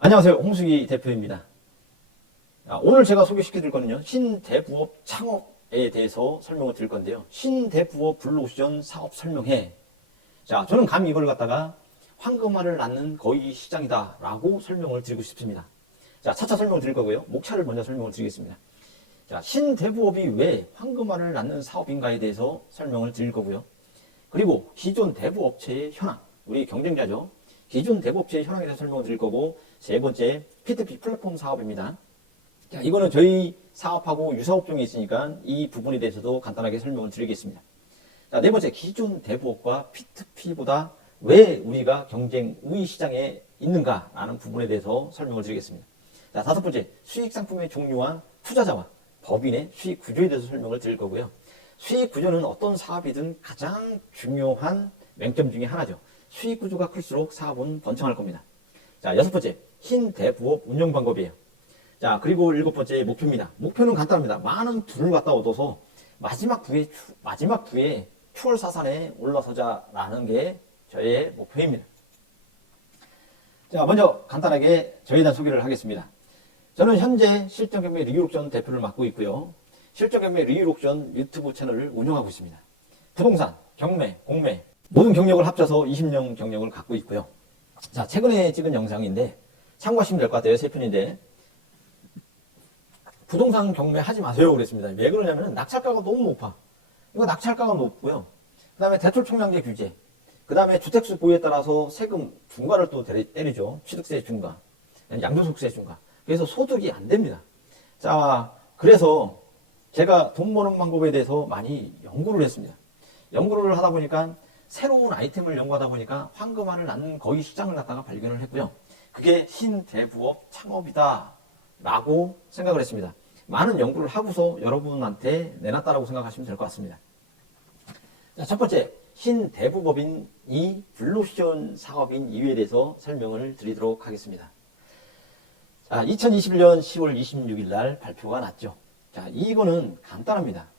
안녕하세요. 홍수기 대표입니다. 오늘 제가 소개시켜 드릴 거는요, 신대부업 창업에 대해서 설명을 드릴 건데요. 신대부업 블루오션 사업 설명회. 자, 저는 감히 이걸 갖다가 황금알을 낳는 거위 시장이다 라고 설명을 드리고 싶습니다. 자, 차차 설명을 드릴 거고요. 목차를 먼저 설명을 드리겠습니다. 자, 신대부업이 왜 황금알을 낳는 사업인가에 대해서 설명을 드릴 거고요. 그리고 기존 대부업체의 현황, 우리 경쟁자죠. 기존 대부업체의 현황에 대해서 설명을 드릴 거고, 세 번째, P2P 플랫폼 사업입니다. 자, 이거는 저희 사업하고 유사업종이 있으니까 이 부분에 대해서도 간단하게 설명을 드리겠습니다. 자, 네 번째, 기존 대부업과 P2P보다 왜 우리가 경쟁 우위 시장에 있는가라는 부분에 대해서 설명을 드리겠습니다. 자, 다섯 번째, 수익 상품의 종류와 투자자와 법인의 수익 구조에 대해서 설명을 드릴 거고요. 수익 구조는 어떤 사업이든 가장 중요한 맹점 중에 하나죠. 수익 구조가 클수록 사업은 번창할 겁니다. 자, 여섯 번째, 신대부업 운영 방법이에요. 자, 그리고 일곱 번째, 목표입니다. 목표는 간단합니다. 많은 돈을 갖다 얻어서 마지막 부에 추월사산에 올라서자라는 게 저의 목표입니다. 자, 먼저 간단하게 저에 대한 소개를 하겠습니다. 저는 현재 실전경매 리얼옥션 대표를 맡고 있고요. 실전경매 리얼옥션 유튜브 채널을 운영하고 있습니다. 부동산, 경매, 공매 모든 경력을 합쳐서 20년 경력을 갖고 있고요. 자, 최근에 찍은 영상인데 참고하시면 될 것 같아요. 세 편인데 부동산 경매 하지 마세요 그랬습니다. 왜 그러냐면 낙찰가가 너무 높아. 이거 낙찰가가 높고요. 그 다음에 대출 총량제 규제, 그 다음에 주택수 보유에 따라서 세금 중과를 또 때리죠. 취득세 중과, 양도소득세 중과. 그래서 소득이 안 됩니다. 자, 그래서 제가 돈 버는 방법에 대해서 많이 연구를 했습니다. 연구를 하다 보니까 새로운 아이템을 연구하다 보니까 황금알을 낳는 거위 시장을 갖다가 발견을 했고요. 그게 신대부업 창업이다 라고 생각을 했습니다. 많은 연구를 하고서 여러분한테 내놨다라고 생각하시면 될 것 같습니다. 자, 첫 번째, 신대부법인이 블루오션 사업인 이유에 대해서 설명을 드리도록 하겠습니다. 자, 2021년 10월 26일 날 발표가 났죠. 자, 이거는 간단합니다.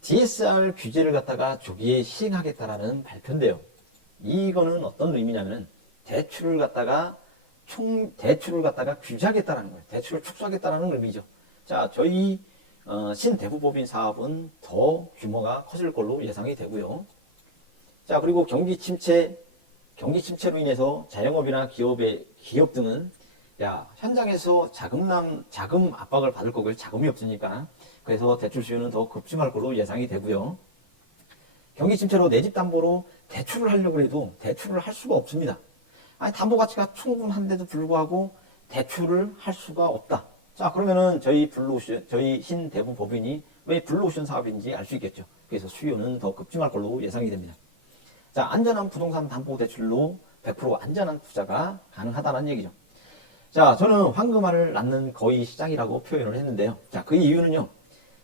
DSR 규제를 갖다가 조기에 시행하겠다라는 발표인데요. 이거는 어떤 의미냐면 대출을 갖다가 규제하겠다라는 거예요. 대출을 축소하겠다라는 의미죠. 자, 저희 신대부법인 사업은 더 규모가 커질 걸로 예상이 되고요. 자, 그리고 경기 침체로 인해서 자영업이나 기업 등은 현장에서 자금 압박을 받을 거고요. 자금이 없으니까. 그래서 대출 수요는 더 급증할 걸로 예상이 되고요. 경기 침체로 내 집 담보로 대출을 하려고 해도 대출을 할 수가 없습니다. 아니, 담보 가치가 충분한데도 불구하고 대출을 할 수가 없다. 자, 그러면은 저희 신대부 법인이 왜 블루오션 사업인지 알 수 있겠죠. 그래서 수요는 더 급증할 걸로 예상이 됩니다. 자, 안전한 부동산 담보 대출로 100% 안전한 투자가 가능하다는 얘기죠. 자, 저는 황금알을 낳는 거위 시장이라고 표현을 했는데요. 자, 그 이유는요.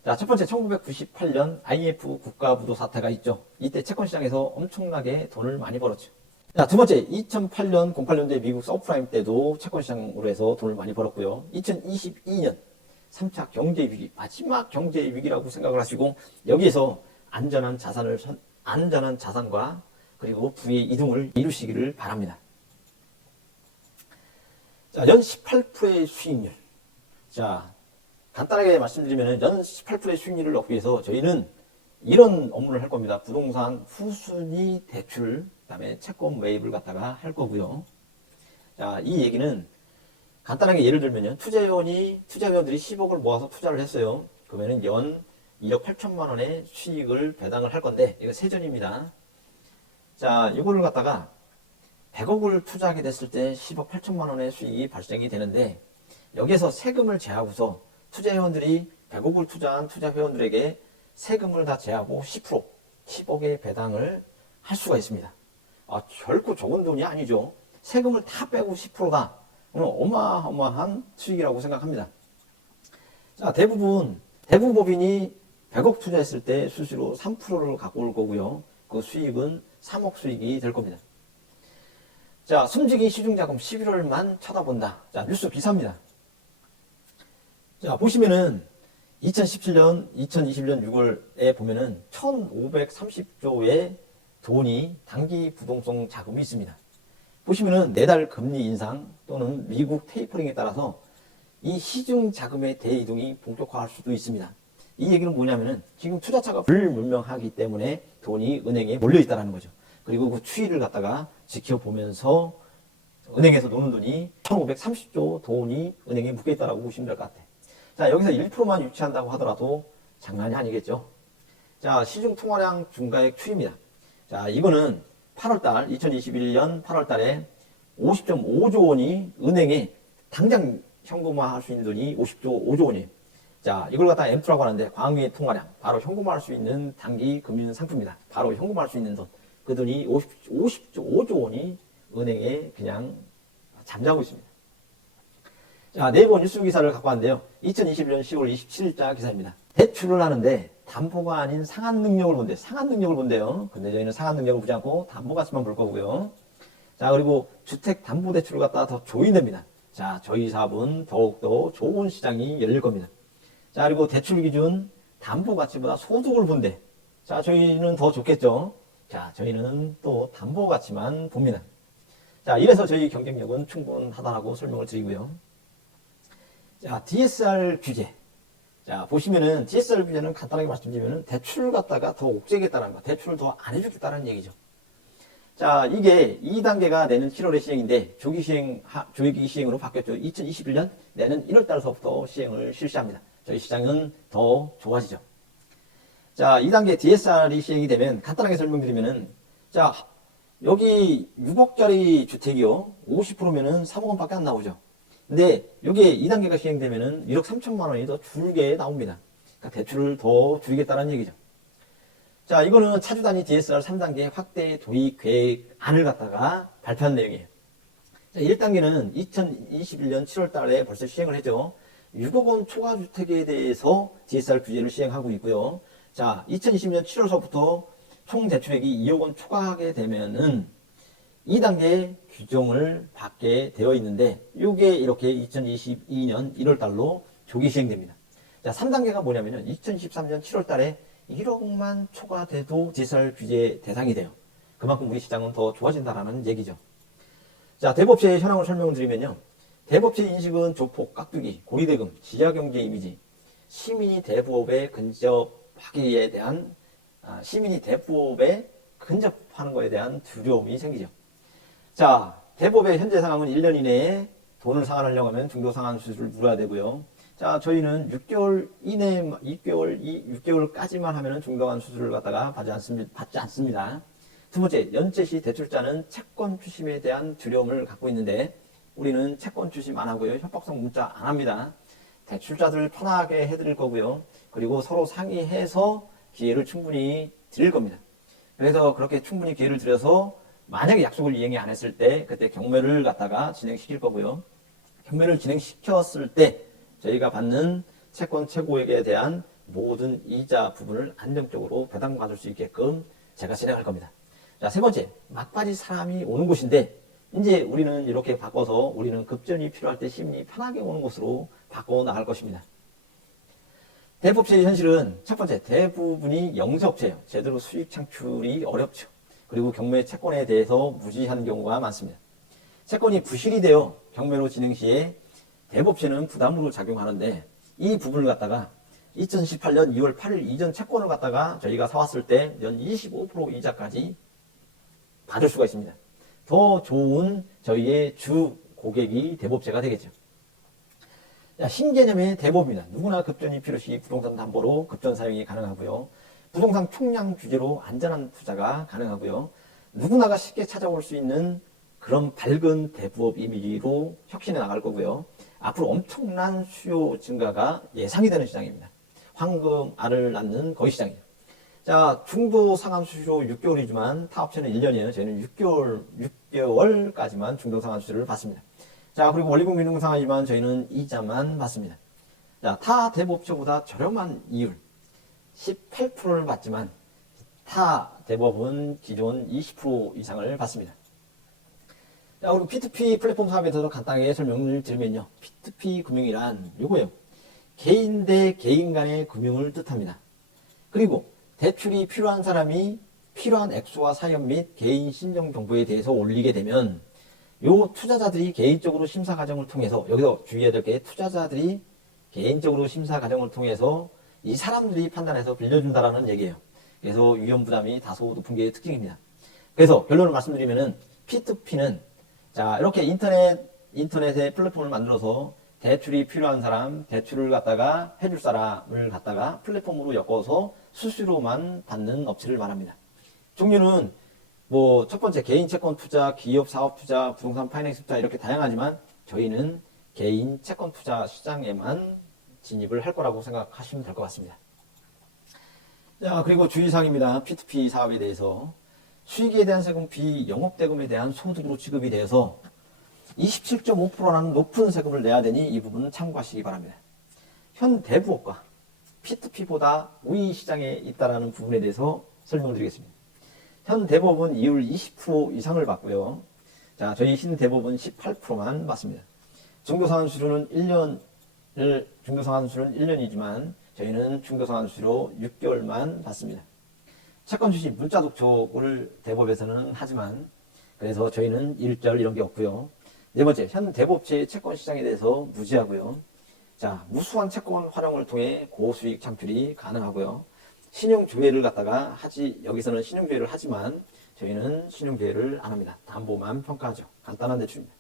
자, 첫 번째 1998년 IMF 국가부도 사태가 있죠. 이때 채권시장에서 엄청나게 돈을 많이 벌었죠. 자, 두 번째 2008년 08년도에 미국 서프라임 때도 채권시장으로 해서 돈을 많이 벌었고요. 2022년 3차 경제위기, 마지막 경제위기라고 생각을 하시고 여기에서 안전한 자산과 그리고 부의 이동을 이루시기를 바랍니다. 자, 연 18%의 수익률. 자, 간단하게 말씀드리면 연 18%의 수익률을 얻기 위해서 저희는 이런 업무를 할 겁니다. 부동산 후순위 대출, 그 다음에 채권 매입을 갖다가 할 거고요. 자, 이 얘기는 간단하게 예를 들면요. 투자회원들이 10억을 모아서 투자를 했어요. 그러면은 연 2억 8천만 원의 수익을 배당을 할 건데, 이거 세전입니다. 자, 이거를 갖다가 100억을 투자하게 됐을 때 10억 8천만 원의 수익이 발생이 되는데, 여기에서 세금을 제하고서 투자회원들이 100억을 투자한 투자회원들에게 세금을 다 제하고 10억의 배당을 할 수가 있습니다. 결코 적은 돈이 아니죠. 세금을 다 빼고 10%다. 어마어마한 수익이라고 생각합니다. 자, 대부법인이 100억 투자했을 때 수수료 3%를 갖고 올 거고요. 그 수익은 3억 수익이 될 겁니다. 자, 숨지기 시중자금 11월만 쳐다본다. 자, 뉴스 기사입니다. 자, 보시면은 2017년, 2021년 6월에 보면은 1,530조의 돈이 단기 부동성 자금이 있습니다. 보시면은 매달 금리 인상 또는 미국 테이퍼링에 따라서 이 시중 자금의 대이동이 본격화할 수도 있습니다. 이 얘기는 뭐냐면은 지금 투자처가 불분명하기 때문에 돈이 은행에 몰려 있다는 거죠. 그리고 그 추이를 갖다가 지켜보면서 은행에서 노는 돈이 1530조 돈이 은행에 묶여 있다고 보시면 될 것 같아요. 자, 여기서 1%만 유치한다고 하더라도 장난이 아니겠죠. 자, 시중 통화량 중과액 추이입니다. 자, 이거는 8월달 2021년 8월달에 50.5조 원이 은행에 당장 현금화할 수 있는 돈이 50조 원이에요. 자, 이걸 갖다 M2라고 하는데 광의 통화량, 바로 현금화할 수 있는 단기 금융 상품입니다. 바로 현금화할 수 있는 돈, 그 돈이 50.5조 원이 은행에 그냥 잠자고 있습니다. 자, 네이버 뉴스 기사를 갖고 왔는데요. 2021년 10월 27일자 기사입니다. 대출을 하는데 담보가 아닌 상환 능력을 본대요. 상환 능력을 본대요. 근데 저희는 상환 능력을 보지 않고 담보 가치만 볼 거고요. 자, 그리고 주택 담보 대출을 갖다가 더 조인됩니다. 자, 저희 사업은 더욱더 좋은 시장이 열릴 겁니다. 자, 그리고 대출 기준 담보 가치보다 소득을 본대. 자, 저희는 더 좋겠죠. 자, 저희는 또 담보 가치만 봅니다. 자, 이래서 저희 경쟁력은 충분하다고 설명을 드리고요. 자, DSR 규제. 자, 보시면은 DSR 규제는 간단하게 말씀드리면은 대출을 갖다가 더 옥죄겠다는 거, 대출을 더 안 해주겠다는 얘기죠. 자, 이게 2단계가 내년 7월에 시행인데 조기 시행으로 바뀌었죠. 2021년 내년 1월 달서부터 시행을 실시합니다. 저희 시장은 더 좋아지죠. 자, 2단계 DSR이 시행이 되면 간단하게 설명드리면은, 자, 여기 6억짜리 주택이요. 50%면은 3억 원밖에 안 나오죠. 근데 여기에 2단계가 시행되면은 1억 3천만 원이 더 줄게 나옵니다. 그러니까 대출을 더 줄이겠다는 얘기죠. 자, 이거는 차주 단위 DSR 3단계 확대 도입 계획안을 갖다가 발표한 내용이에요. 자, 1단계는 2021년 7월 달에 벌써 시행을 했죠. 6억 원 초과 주택에 대해서 DSR 규제를 시행하고 있고요. 자, 2020년 7월서부터 총 대출액이 2억 원 초과하게 되면은 2단계 규정을 받게 되어 있는데, 이게 이렇게 2022년 1월 달로 조기 시행됩니다. 자, 3단계가 뭐냐면은 2023년 7월 달에 1억만 초과돼도 DSR 규제 대상이 돼요. 그만큼 우리 시장은 더 좋아진다라는 얘기죠. 자, 대법제의 현황을 설명을 드리면요. 대법제 인식은 조폭, 깍두기, 고리대금, 지하경제 이미지, 시민이 대부업에 근접하기에 대한, 시민이 대부업에 근접하는 것에 대한 두려움이 생기죠. 자, 대법의 현재 상황은 1년 이내에 돈을 상환하려고 하면 중도상환 수수료를 물어야 되고요. 자, 저희는 6개월 이내, 6개월까지만 하면은 중도상환 수수료를 갖다가 받지 않습니다. 두 번째, 연체 시 대출자는 채권 추심에 대한 두려움을 갖고 있는데, 우리는 채권 추심 안 하고요. 협박성 문자 안 합니다. 대출자들 편하게 해드릴 거고요. 그리고 서로 상의해서 기회를 충분히 드릴 겁니다. 그래서 그렇게 충분히 기회를 드려서 만약에 약속을 이행이 안 했을 때 그때 경매를 갖다가 진행시킬 거고요. 경매를 진행시켰을 때 저희가 받는 채권 최고액에 대한 모든 이자 부분을 안정적으로 배당받을 수 있게끔 제가 진행할 겁니다. 자, 세 번째, 막바지 사람이 오는 곳인데 이제 우리는 이렇게 바꿔서 우리는 급전이 필요할 때 시민이 편하게 오는 곳으로 바꿔 나갈 것입니다. 대법제의 현실은 첫 번째, 대부분이 영세업체예요. 제대로 수익 창출이 어렵죠. 그리고 경매 채권에 대해서 무지한 경우가 많습니다. 채권이 부실이 되어 경매로 진행 시에 대법제는 부담으로 작용하는데, 이 부분을 갖다가 2018년 2월 8일 이전 채권을 갖다가 저희가 사왔을 때 연 25% 이자까지 받을 수가 있습니다. 더 좋은 저희의 주 고객이 대법제가 되겠죠. 자, 신개념의 대법입니다. 누구나 급전이 필요시 부동산 담보로 급전 사용이 가능하고요. 부동산 총량 규제로 안전한 투자가 가능하고요. 누구나가 쉽게 찾아올 수 있는 그런 밝은 대부업 이미지로 혁신해 나갈 거고요. 앞으로 엄청난 수요 증가가 예상이 되는 시장입니다. 황금 알을 낳는 거의 시장이에요. 자, 중도 상환 수수료 6개월이지만 타 업체는 1년이에요. 저희는 6개월까지만 중도 상환 수수료를 받습니다. 자, 그리고 원리금 민ung 상환이지만 저희는 이자만 받습니다. 자, 타 대법제보다 저렴한 이율 18%를 받지만 타 대법은 기존 20% 이상을 받습니다. 자, 그리고 P2P 플랫폼 사업에 대해서 간단하게 설명을 드리면요. P2P 금융이란 요거예요. 개인 대 개인 간의 금융을 뜻합니다. 그리고 대출이 필요한 사람이 필요한 액수와 사연 및 개인 신용 정보에 대해서 올리게 되면 요 투자자들이 개인적으로 심사 과정을 통해서, 여기서 주의해야 될 게 투자자들이 개인적으로 심사 과정을 통해서 이 사람들이 판단해서 빌려준다라는 얘기예요. 그래서 위험 부담이 다소 높은 게 특징입니다. 그래서 결론을 말씀드리면은 P2P는 자, 이렇게 인터넷에 플랫폼을 만들어서 대출이 필요한 사람, 대출을 갖다가 해줄 사람을 갖다가 플랫폼으로 엮어서 수수료만 받는 업체를 말합니다. 종류는 뭐 첫 번째 개인 채권 투자, 기업 사업 투자, 부동산 파이낸스 투자 이렇게 다양하지만 저희는 개인 채권 투자 시장에만 진입을 할 거라고 생각하시면 될 것 같습니다. 자, 그리고 주의사항입니다. P2P 사업에 대해서 수익에 대한 세금 비영업대금에 대한 소득으로 지급이 돼서 27.5%라는 높은 세금을 내야 되니 이 부분은 참고하시기 바랍니다. 현 대부업과 P2P보다 우위 시장에 있다는 부분에 대해서 설명을 드리겠습니다. 현 대부업은 이율 20% 이상을 받고요. 자, 저희 신대부업은 18%만 받습니다. 중도상환수수료는 1년이지만 저희는 중도상환수수료 6개월만 받습니다. 채권 출시 문자 독촉을 대법에서는 하지만 그래서 저희는 일절 이런 게 없고요. 네 번째, 현 대법체의 채권 시장에 대해서 무지하고요. 자, 무수한 채권 활용을 통해 고수익 창출이 가능하고요. 신용조회를 갖다가 여기서는 신용조회를 하지만 저희는 신용조회를 안 합니다. 담보만 평가하죠. 간단한 대출입니다.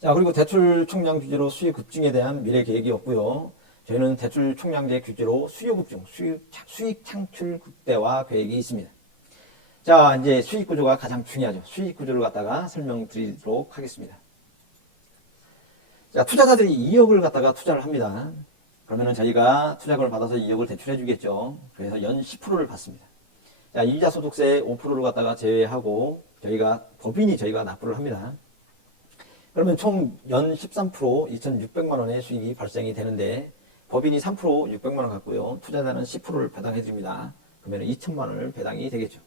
자, 그리고 대출 총량 규제로 수익 급증에 대한 미래 계획이 없고요. 저희는 대출 총량제 규제로 수요 급증, 수익 창출 극대화 계획이 있습니다. 자, 이제 수익 구조가 가장 중요하죠. 수익 구조를 갖다가 설명드리도록 하겠습니다. 자, 투자자들이 2억을 갖다가 투자를 합니다. 그러면은 저희가 투자금을 받아서 2억을 대출해 주겠죠. 그래서 연 10%를 받습니다. 자, 이자 소득세 5%를 갖다가 제외하고 법인이 저희가 납부를 합니다. 그러면 총 연 13% 2,600만 원의 수익이 발생이 되는데 법인이 3% 600만 원 갖고요. 투자자는 10%를 배당해 줍니다. 그러면 2천만 원을 배당이 되겠죠.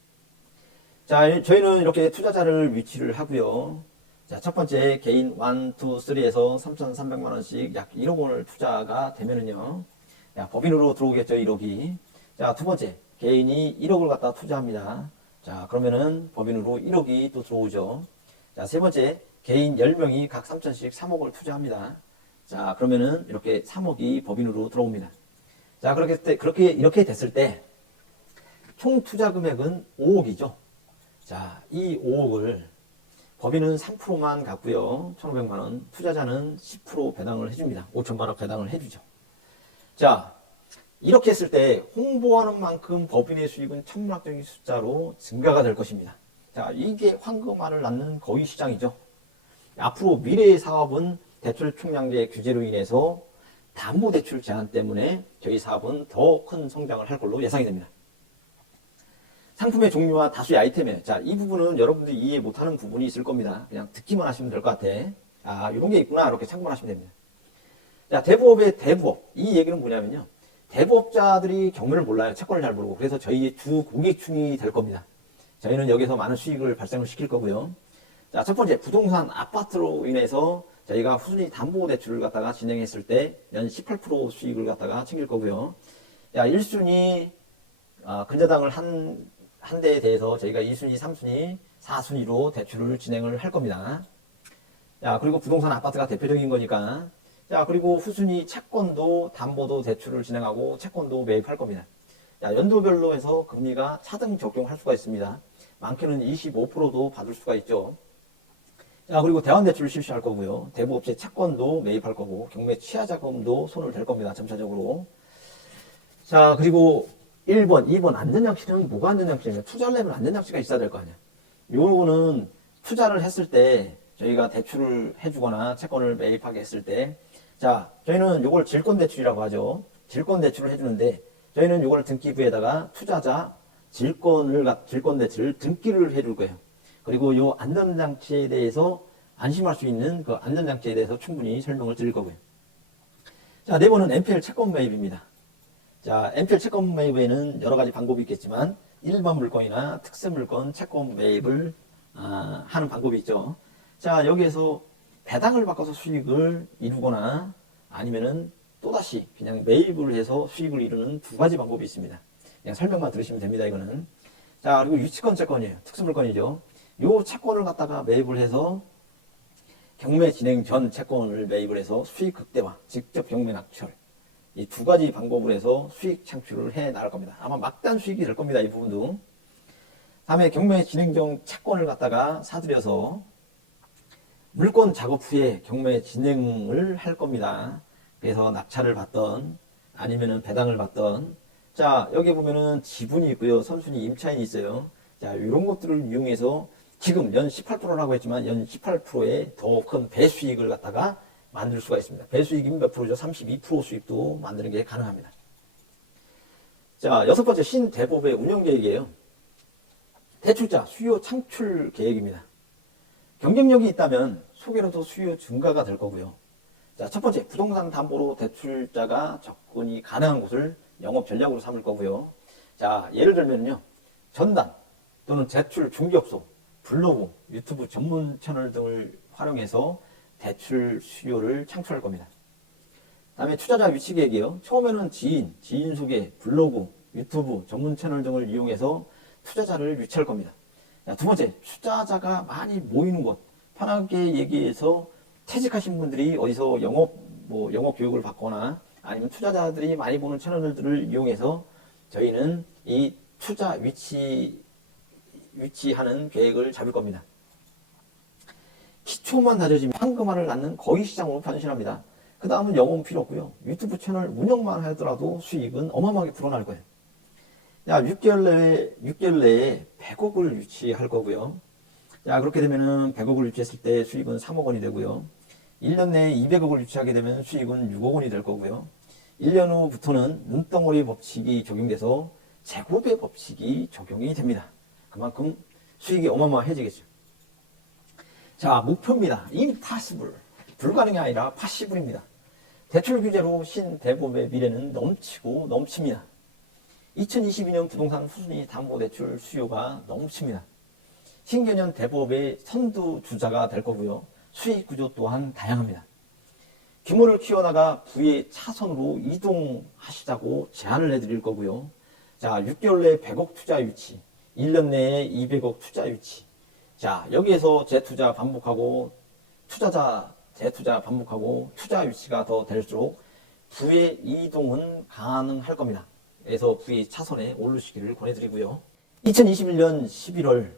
자, 저희는 이렇게 투자자를 위치를 하고요. 자, 첫 번째 개인 1, 2, 3에서 3,300만 원씩 약 1억 원을 투자가 되면은요. 야, 법인으로 들어오겠죠, 1억이. 자, 두 번째 개인이 1억을 갖다 투자합니다. 자, 그러면은 법인으로 1억이 또 들어오죠. 자, 세 번째 개인 10명이 각 3천씩 3억을 투자합니다. 자, 그러면은 이렇게 3억이 법인으로 들어옵니다. 자, 이렇게 됐을 때 총 투자 금액은 5억이죠. 자, 이 5억을 법인은 3%만 갖고요. 1,500만 원. 투자자는 10% 배당을 해줍니다. 5천만 원 배당을 해주죠. 자, 이렇게 했을 때 홍보하는 만큼 법인의 수익은 천문학적인 숫자로 증가가 될 것입니다. 자, 이게 황금알을 낳는 거위 시장이죠. 앞으로 미래의 사업은 대출 총량제 규제로 인해서 담보대출 제한 때문에 저희 사업은 더 큰 성장을 할 걸로 예상이 됩니다. 상품의 종류와 다수의 아이템이에요. 자, 이 부분은 여러분들이 이해 못하는 부분이 있을 겁니다. 그냥 듣기만 하시면 될 것 같아. 아, 이런 게 있구나. 이렇게 참고를 하시면 됩니다. 자, 대부업의 대부업. 이 얘기는 뭐냐면요. 대부업자들이 경매를 몰라요. 채권을 잘 모르고. 그래서 저희의 주 고객층이 될 겁니다. 저희는 여기서 많은 수익을 발생을 시킬 거고요. 자, 첫 번째, 부동산 아파트로 인해서 저희가 후순위 담보대출을 갖다가 진행했을 때 연 18% 수익을 갖다가 챙길 거고요. 자, 1순위, 근저당을 한 대에 대해서 저희가 2순위, 3순위, 4순위로 대출을 진행을 할 겁니다. 자, 그리고 부동산 아파트가 대표적인 거니까. 자, 그리고 후순위 채권도 담보도 대출을 진행하고 채권도 매입할 겁니다. 자, 연도별로 해서 금리가 차등 적용할 수가 있습니다. 많게는 25%도 받을 수가 있죠. 자, 그리고 대환대출을 실시할 거고요. 대부업체 채권도 매입할 거고 경매 취하자금도 손을 댈 겁니다. 점차적으로. 자, 그리고 1번, 2번 안전장치는 뭐가 안전장치냐면 투자를 내면 안전장치가 있어야 될 거 아니야. 요거는 투자를 했을 때 저희가 대출을 해주거나 채권을 매입하게 했을 때 자, 저희는 요걸 질권대출이라고 하죠. 질권대출을 해주는데 저희는 요걸 등기부에다가 투자자 질권대출 등기를 해줄 거예요. 그리고 요 안전장치에 대해서 안심할 수 있는 그 안전장치에 대해서 충분히 설명을 드릴 거고요. 자, 네 번은 NPL 채권 매입입니다. 자, NPL 채권 매입에는 여러 가지 방법이 있겠지만 일반 물건이나 특수 물건 채권 매입을 하는 방법이 있죠. 자, 여기에서 배당을 바꿔서 수익을 이루거나 아니면은 또다시 그냥 매입을 해서 수익을 이루는 두 가지 방법이 있습니다. 그냥 설명만 들으시면 됩니다, 이거는. 자, 그리고 유치권 채권이에요. 특수 물건이죠. 요 채권을 갖다가 매입을 해서 경매 진행 전 채권을 매입을 해서 수익 극대화, 직접 경매 낙찰. 이 두 가지 방법을 해서 수익 창출을 해 나갈 겁니다. 아마 막단 수익이 될 겁니다. 이 부분도. 다음에 경매 진행 전 채권을 갖다가 사들여서 물권 작업 후에 경매 진행을 할 겁니다. 그래서 낙찰을 받던 아니면은 배당을 받던, 자 여기 보면은 지분이 있고요, 선순위 임차인이 있어요. 자 이런 것들을 이용해서 지금 연 18%라고 했지만 연 18%의 더 큰 배수익을 갖다가 만들 수가 있습니다. 배수익이 몇 프로죠? 32% 수익도 만드는 게 가능합니다. 자, 여섯 번째 신대법의 운영 계획이에요. 대출자 수요 창출 계획입니다. 경쟁력이 있다면 속여라도 수요 증가가 될 거고요. 자, 첫 번째 부동산 담보로 대출자가 접근이 가능한 곳을 영업 전략으로 삼을 거고요. 자, 예를 들면요, 전담 또는 대출 중개업소, 블로그, 유튜브 전문 채널 등을 활용해서 대출 수요를 창출할 겁니다. 다음에 투자자 위치 계획이요. 처음에는 지인 소개, 블로그, 유튜브 전문 채널 등을 이용해서 투자자를 유치할 겁니다. 자, 두 번째, 투자자가 많이 모이는 곳. 편하게 얘기해서 퇴직하신 분들이 어디서 영업 교육을 받거나 아니면 투자자들이 많이 보는 채널들을 이용해서 저희는 이 투자 위치하는 계획을 잡을 겁니다. 기초만 다져지면 황금알을 낳는 거위 시장으로 변신합니다. 그 다음은 영업은 필요 없고요. 유튜브 채널 운영만 하더라도 수익은 어마어마하게 불어날 거예요. 자, 6개월 내에 100억을 유치할 거고요. 자, 그렇게 되면은 100억을 유치했을 때 수익은 3억 원이 되고요. 1년 내에 200억을 유치하게 되면 수익은 6억 원이 될 거고요. 1년 후부터는 눈덩어리 법칙이 적용돼서 제곱의 법칙이 적용이 됩니다. 그만큼 수익이 어마어마해지겠죠. 자, 목표입니다. impossible. 불가능이 아니라 possible입니다. 대출 규제로 신대법의 미래는 넘치고 넘칩니다. 2022년 부동산 후순위 담보대출 수요가 넘칩니다. 신개념 대법의 선두주자가 될 거고요. 수익 구조 또한 다양합니다. 규모를 키워나가 부의 차선으로 이동하시자고 제안을 해드릴 거고요. 자, 6개월 내에 100억 투자 유치, 1년 내에 200억 투자 유치. 자, 여기에서 재투자 반복하고 재투자 반복하고 투자 유치가 더 될수록 부의 이동은 가능할 겁니다. 그래서 부의 차선에 오르시기를 권해드리고요. 2021년 11월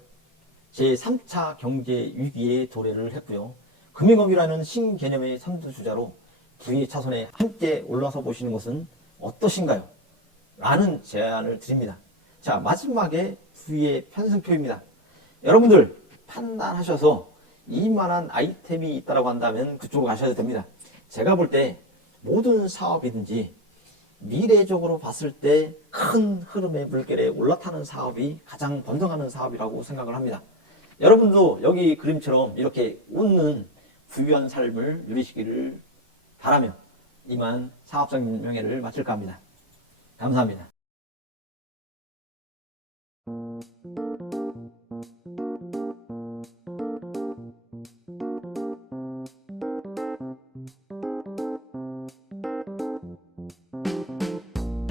제3차 경제 위기에 도래를 했고요. 금융업이라는 신개념의 선두주자로 부의 차선에 함께 올라서 보시는 것은 어떠신가요? 라는 제안을 드립니다. 자, 마지막에 부의 편승표입니다. 여러분들 판단하셔서 이만한 아이템이 있다고 한다면 그쪽으로 가셔도 됩니다. 제가 볼 때 모든 사업이든지 미래적으로 봤을 때 큰 흐름의 물결에 올라타는 사업이 가장 번성하는 사업이라고 생각을 합니다. 여러분도 여기 그림처럼 이렇게 웃는 부유한 삶을 누리시기를 바라며 이만 사업적 명예를 마칠까 합니다. 감사합니다.